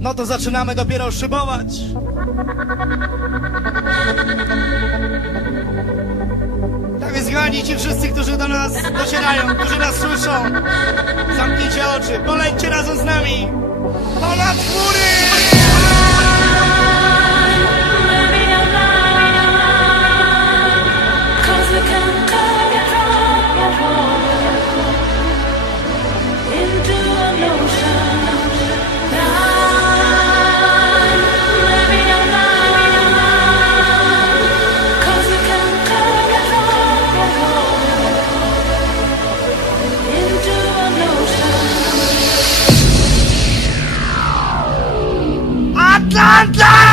No to zaczynamy dopiero szybować. Tak więc kochani, ci wszyscy, którzy do nas docierają, którzy nas słyszą, zamknijcie oczy, polećcie razem z nami ponad chmury! Atlanta!